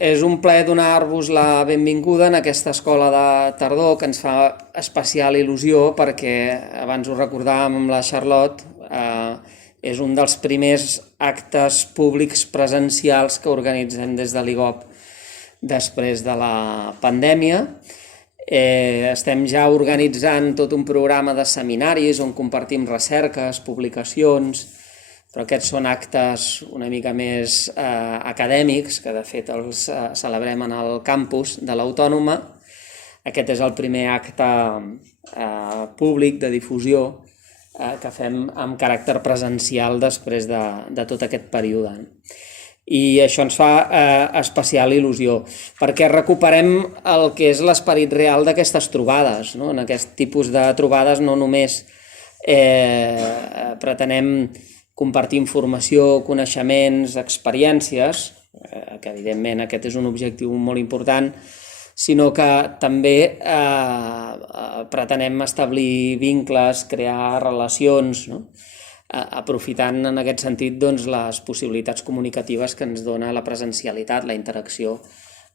és un plaer donar-vos la benvinguda en aquesta escola de tardor que ens fa especial il·lusió perquè, abans ho recordàvem amb la Charlotte, és un dels primers actes públics presencials que organitzem des de l'IGOP després de la pandèmia. Estem ja organitzant tot un programa de seminaris on compartim recerques, publicacions, però aquests són actes una mica més acadèmics, que de fet els celebrem en el campus de l'Autònoma. Aquest és el primer acte públic de difusió que fem amb caràcter presencial després de tot aquest període. I això ens fa especial il·lusió, perquè recuperem el que és l'esperit real d'aquestes trobades. En aquest tipus de trobades no només pretenem compartir informació, coneixements, experiències, que evidentment aquest és un objectiu molt important, sinó que també pretenem establir vincles, crear relacions, aprofitant en aquest sentit les possibilitats comunicatives que ens dona la presencialitat, la interacció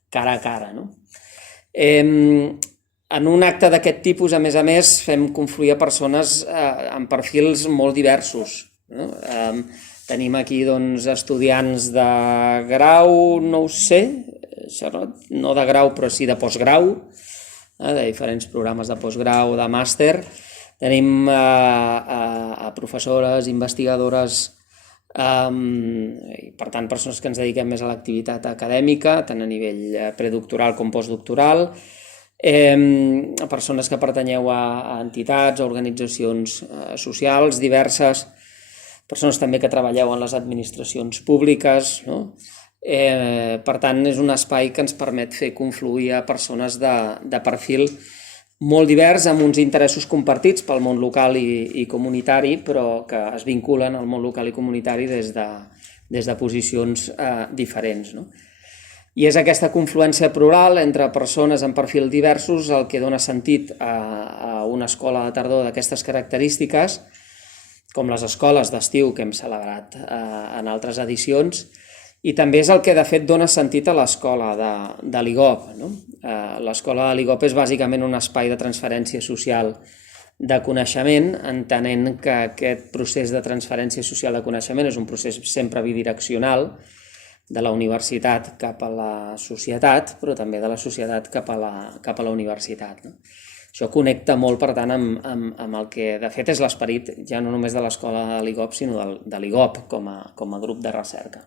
cara a cara. En un acte d'aquest tipus, a més, fem confluir persones amb perfils molt diversos. Tenim aquí estudiants de grau, no ho sé, no de grau però sí de postgrau, de diferents programes de postgrau, de màster. Tenim professores, investigadores, i per tant persones que ens dediquem més a l'activitat acadèmica, tant a nivell predoctoral com postdoctoral, persones que pertanyeu a entitats, a organitzacions socials diverses, persones també que treballeu en les administracions públiques. Per tant, és un espai que ens permet fer confluir a persones de perfil molt divers, amb uns interessos compartits pel món local i comunitari, però que es vinculen al món local i comunitari des de posicions diferents. I és aquesta confluència plural entre persones amb perfils diversos el que dona sentit a una escola de tardor d'aquestes característiques, com les escoles d'estiu que hem celebrat en altres edicions, i també és el que de fet dona sentit a l'escola de l'IGOP. L'escola de l'IGOP és bàsicament un espai de transferència social de coneixement, entenent que aquest procés de transferència social de coneixement és un procés sempre bidireccional, de la universitat cap a la societat, però també de la societat cap a la universitat. Això connecta molt, per tant, amb el que de fet és l'esperit ja no només de l'escola de l'IGOP, sinó de l'IGOP com a grup de recerca.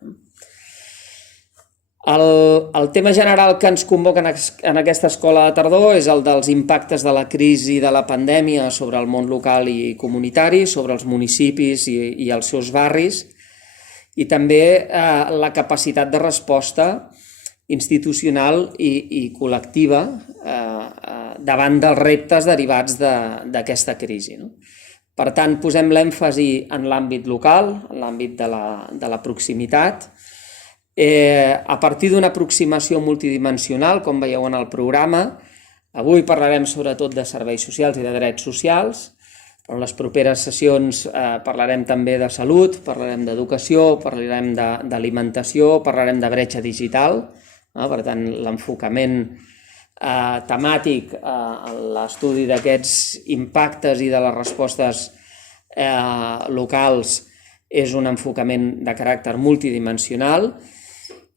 El tema general que ens convoca en aquesta escola de tardor és el dels impactes de la crisi de la pandèmia sobre el món local i comunitari, sobre els municipis i els seus barris, i també la capacitat de resposta institucional i col·lectiva davant dels reptes derivats d'aquesta crisi. Per tant, posem l'èmfasi en l'àmbit local, en l'àmbit de la proximitat, a partir d'una aproximació multidimensional, com veieu en el programa. Avui parlarem sobretot de serveis socials i de drets socials, però en les properes sessions parlarem també de salut, parlarem d'educació, parlarem d'alimentació, parlarem de bretxa digital. Per tant, l'enfocament temàtic en l'estudi d'aquests impactes i de les respostes locals és un enfocament de caràcter multidimensional.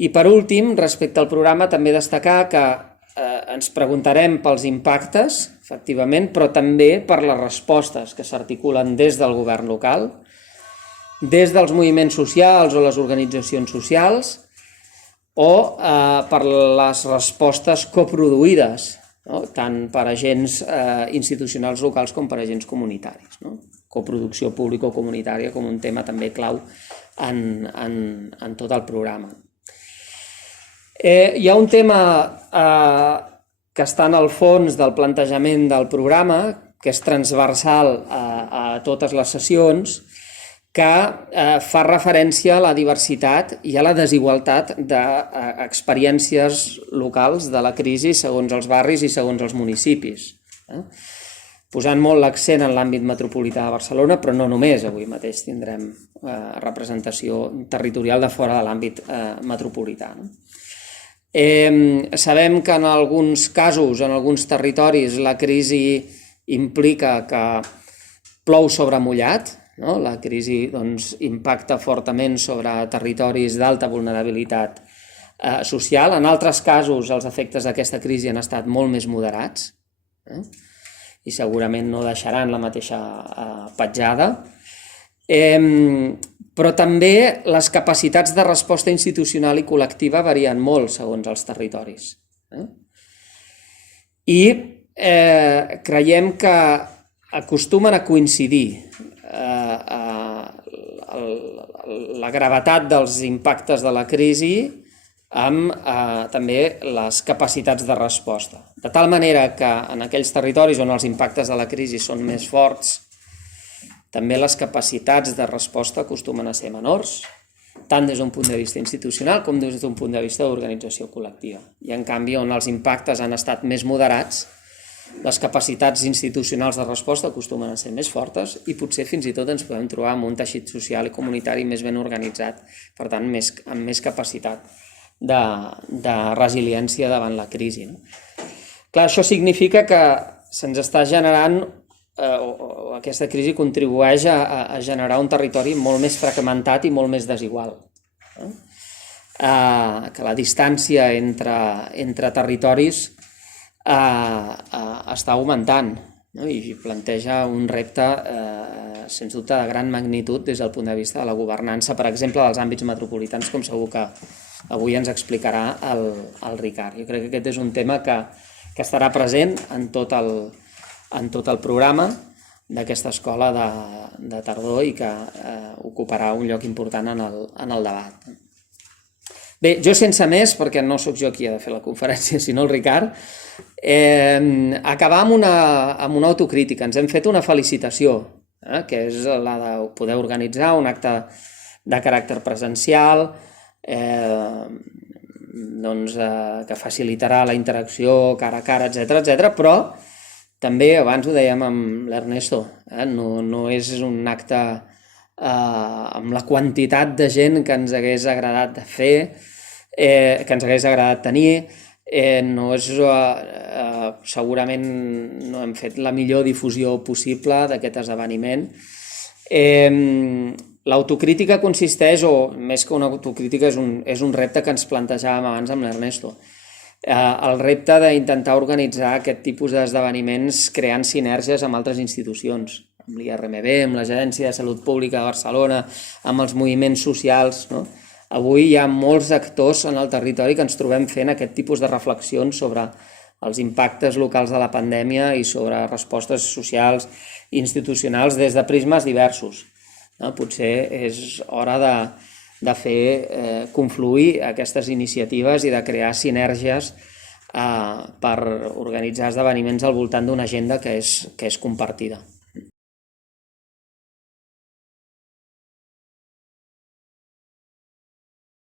I per últim, respecte al programa, també destacar que ens preguntarem pels impactes, efectivament, però també per les respostes que s'articulen des del govern local, des dels moviments socials o les organitzacions socials, o per les respostes coproduïdes, tant per agents institucionals locals com per agents comunitaris. Coproducció público-comunitària com un tema també clau en tot el programa. Hi ha un tema que està en el fons del plantejament del programa, que és transversal a totes les sessions, que fa referència a la diversitat i a la desigualtat d'experiències locals de la crisi segons els barris i segons els municipis. Posant molt l'accent en l'àmbit metropolità de Barcelona, però no només, avui mateix tindrem representació territorial de fora de l'àmbit metropolità. Sabem que en alguns casos, en alguns territoris, la crisi implica que plou sobre mullat, no? La crisi impacta fortament sobre territoris d'alta vulnerabilitat social. En altres casos, els efectes d'aquesta crisi han estat molt més moderats i segurament no deixaran la mateixa petjada. Però també les capacitats de resposta institucional i col·lectiva varien molt segons els territoris. I creiem que acostumen a coincidir la gravetat dels impactes de la crisi amb també les capacitats de resposta. De tal manera que en aquells territoris on els impactes de la crisi són més forts, també les capacitats de resposta acostumen a ser menors, tant des d'un punt de vista institucional com des d'un punt de vista d'organització col·lectiva. I en canvi, on els impactes han estat més moderats, les capacitats institucionals de resposta acostumen a ser més fortes i potser fins i tot ens podem trobar amb un teixit social i comunitari més ben organitzat, per tant, amb més capacitat de resiliència davant la crisi. Clar, això significa que se'ns està generant o aquesta crisi contribueix a generar un territori molt més fragmentat i molt més desigual. Que la distància entre territoris està augmentant i planteja un repte, sens dubte, de gran magnitud des del punt de vista de la governança, per exemple, dels àmbits metropolitans, com segur que avui ens explicarà el Ricard. Jo crec que aquest és un tema que estarà present en tot el programa d'aquesta escola de tardor i que ocuparà un lloc important en el debat. Bé, jo sense més, perquè no sóc jo qui ha de fer la conferència, sinó el Ricard, acabar amb una autocrítica. Ens hem fet una felicitació, que és la de poder organitzar un acte de caràcter presencial, que facilitarà la interacció cara a cara, etc. Però també, abans ho dèiem amb l'Ernesto, no és un acte amb la quantitat de gent que ens hagués agradat de fer, que ens hagués agradat tenir, segurament no hem fet la millor difusió possible d'aquest esdeveniment. L'autocrítica consisteix, o més que una autocrítica, és un repte que ens plantejàvem abans amb l'Ernesto. El repte d'intentar organitzar aquest tipus d'esdeveniments creant sinergies amb altres institucions, amb l'IRMB, amb l'Agència de Salut Pública de Barcelona, amb els moviments socials. Avui hi ha molts actors en el territori que ens trobem fent aquest tipus de reflexions sobre els impactes locals de la pandèmia i sobre respostes socials i institucionals des de prismes diversos. Potser és hora de fer confluir aquestes iniciatives i de crear sinergies per organitzar esdeveniments al voltant d'una agenda que és compartida.